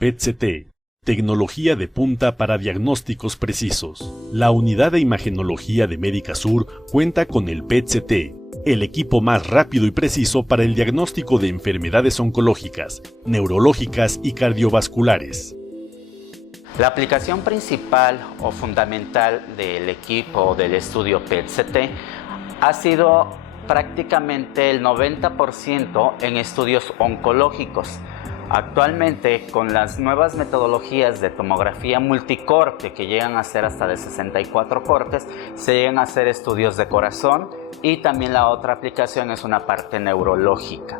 PET-CT, tecnología de punta para diagnósticos precisos. La unidad de imagenología de Médica Sur cuenta con el PET-CT, el equipo más rápido y preciso para el diagnóstico de enfermedades oncológicas, neurológicas y cardiovasculares. La aplicación principal o fundamental del equipo del estudio PET-CT ha sido prácticamente el 90% en estudios oncológicos. Actualmente, con las nuevas metodologías de tomografía multicorte que llegan a ser hasta de 64 cortes, se llegan a hacer estudios de corazón y también la otra aplicación es una parte neurológica.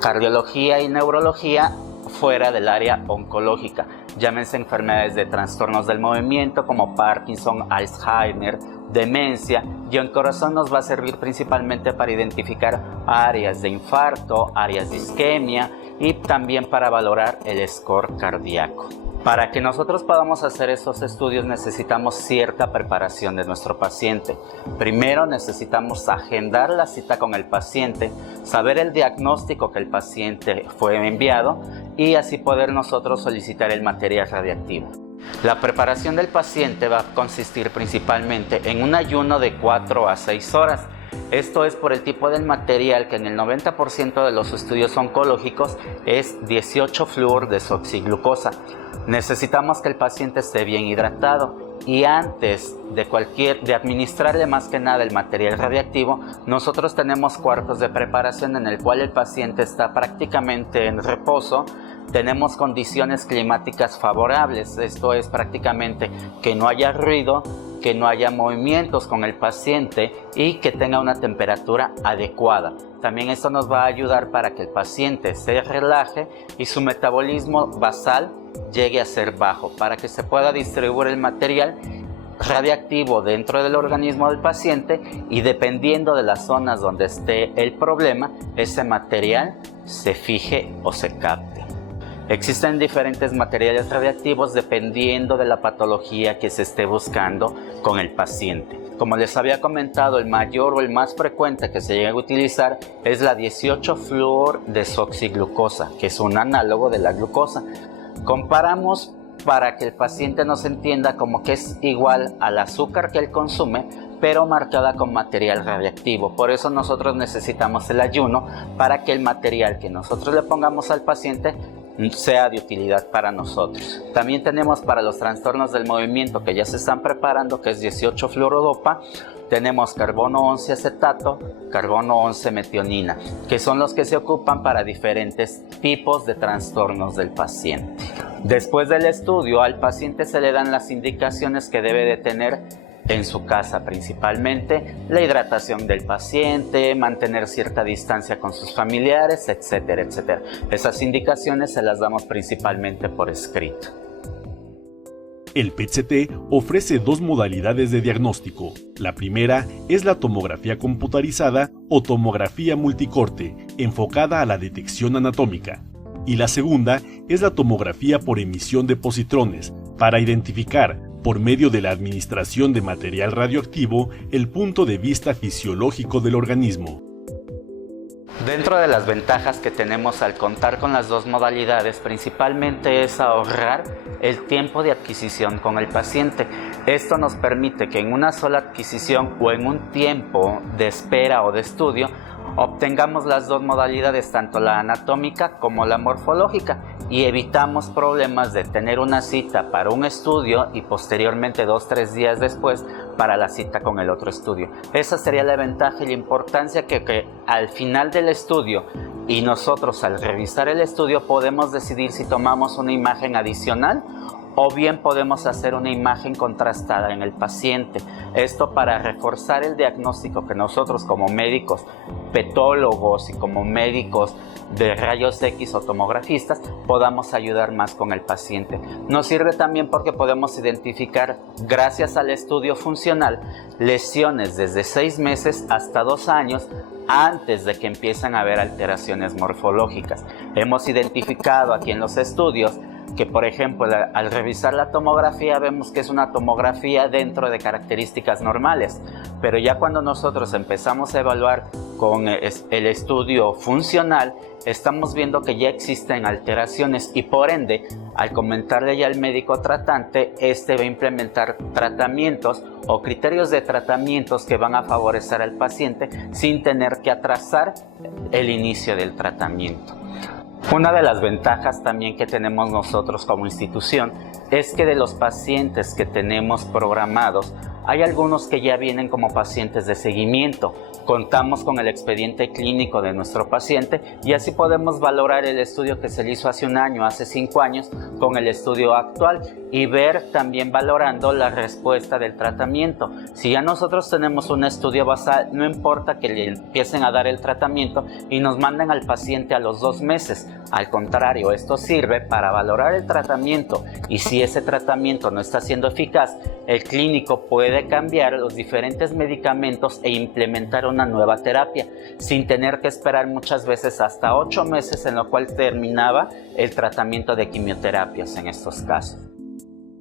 Cardiología y neurología fuera del área oncológica, llámense enfermedades de trastornos del movimiento como Parkinson, Alzheimer, demencia, y el corazón nos va a servir principalmente para identificar áreas de infarto, áreas de isquemia y también para valorar el score cardíaco. Para que nosotros podamos hacer estos estudios necesitamos cierta preparación de nuestro paciente. Primero necesitamos agendar la cita con el paciente, saber el diagnóstico que el paciente fue enviado y así poder nosotros solicitar el material radiactivo. La preparación del paciente va a consistir principalmente en un ayuno de 4 a 6 horas. Esto es por el tipo del material que en el 90% de los estudios oncológicos es 18-fluor-desoxiglucosa. Necesitamos que el paciente esté bien hidratado y antes de administrarle más que nada el material radiactivo, nosotros tenemos cuartos de preparación en el cual el paciente está prácticamente en reposo. Tenemos condiciones climáticas favorables, esto es prácticamente que no haya ruido, que no haya movimientos con el paciente y que tenga una temperatura adecuada. También esto nos va a ayudar para que el paciente se relaje y su metabolismo basal llegue a ser bajo, para que se pueda distribuir el material radiactivo dentro del organismo del paciente y dependiendo de las zonas donde esté el problema, ese material se fije o se capte. Existen diferentes materiales radiactivos dependiendo de la patología que se esté buscando con el paciente. Como les había comentado, el mayor o el más frecuente que se llega a utilizar es la 18-fluor-desoxiglucosa, que es un análogo de la glucosa. Comparamos para que el paciente nos entienda como que es igual al azúcar que él consume, pero marcada con material radiactivo. Por eso nosotros necesitamos el ayuno para que el material que nosotros le pongamos al paciente sea de utilidad para nosotros. También tenemos para los trastornos del movimiento que ya se están preparando, que es 18-fluorodopa, tenemos carbono 11 acetato, carbono 11 metionina, que son los que se ocupan para diferentes tipos de trastornos del paciente. Después del estudio, al paciente se le dan las indicaciones que debe de tener en su casa, principalmente la hidratación del paciente, mantener cierta distancia con sus familiares, etcétera, etcétera. Esas indicaciones se las damos principalmente por escrito. El PET-CT ofrece dos modalidades de diagnóstico. La primera es la tomografía computarizada o tomografía multicorte, enfocada a la detección anatómica. Y la segunda es la tomografía por emisión de positrones, para identificar, por medio de la administración de material radioactivo, el punto de vista fisiológico del organismo. Dentro de las ventajas que tenemos al contar con las dos modalidades, principalmente es ahorrar el tiempo de adquisición con el paciente. Esto nos permite que en una sola adquisición o en un tiempo de espera o de estudio, obtengamos las dos modalidades, tanto la anatómica como la morfológica, y evitamos problemas de tener una cita para un estudio y posteriormente 2-3 días después para la cita con el otro estudio. Esa sería la ventaja y la importancia que al final del estudio y nosotros al revisar el estudio podemos decidir si tomamos una imagen adicional o bien podemos hacer una imagen contrastada en el paciente. Esto para reforzar el diagnóstico que nosotros como médicos petólogos y como médicos de rayos X o tomografistas podamos ayudar más con el paciente. Nos sirve también porque podemos identificar, gracias al estudio funcional, lesiones desde 6 meses hasta 2 años antes de que empiecen a haber alteraciones morfológicas. Hemos identificado aquí en los estudios que, por ejemplo, al revisar la tomografía vemos que es una tomografía dentro de características normales, pero ya cuando nosotros empezamos a evaluar con el estudio funcional, estamos viendo que ya existen alteraciones y por ende, al comentarle ya al médico tratante, este va a implementar tratamientos o criterios de tratamientos que van a favorecer al paciente sin tener que atrasar el inicio del tratamiento. Una de las ventajas también que tenemos nosotros como institución es que de los pacientes que tenemos programados, hay algunos que ya vienen como pacientes de seguimiento. Contamos con el expediente clínico de nuestro paciente y así podemos valorar el estudio que se le hizo hace un año, hace 5 años, con el estudio actual y ver también valorando la respuesta del tratamiento. Si ya nosotros tenemos un estudio basal, no importa que le empiecen a dar el tratamiento y nos manden al paciente a los 2 meses. Al contrario, esto sirve para valorar el tratamiento y si ese tratamiento no está siendo eficaz, el clínico puede cambiar los diferentes medicamentos e implementar una nueva terapia sin tener que esperar muchas veces hasta 8 meses en lo cual terminaba el tratamiento de quimioterapias en estos casos.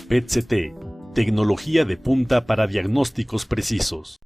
PET-CT, tecnología de punta para diagnósticos precisos.